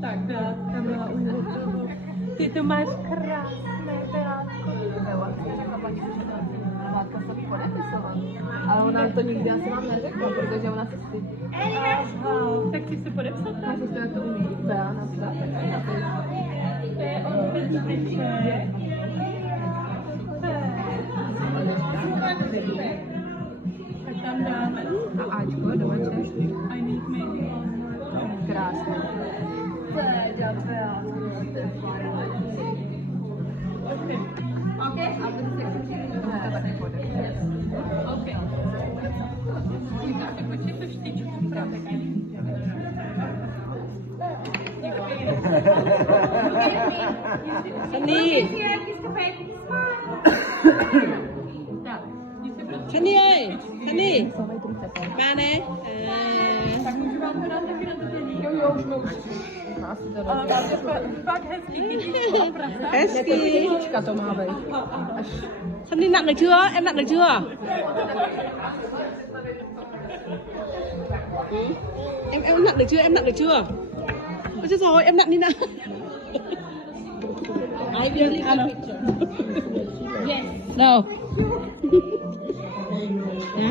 Tak, byla u něho. Ty to máš krásné perátko. Látka se podepisovat. Ale ona to nikdy asi vám neřekla, protože ona se stydí. Aha, tak chci se podepsat? Já si to jak to umí. Bea napsat. To je od Bedřiček. Tak tam dáme. A Ačko, domače. I need maybe one more. Krásné. Péďa, Bea. Okay. A to se taky podepsat. Okay. Ještě počít tu štičku právě. Sunny Sunny ơi Sunny ba nè Tak můžu vám to dát taky na to dělí. Jo, už mi už. Ale máte fakt hezký kytičku a prasa. Hezky Kytička to má být. Sunny nặng được chưa em nặng được chưa em nặng được chưa em nặng được chưa ôi chết rồi em nặng đi nào ai biết đi ăn đâu hả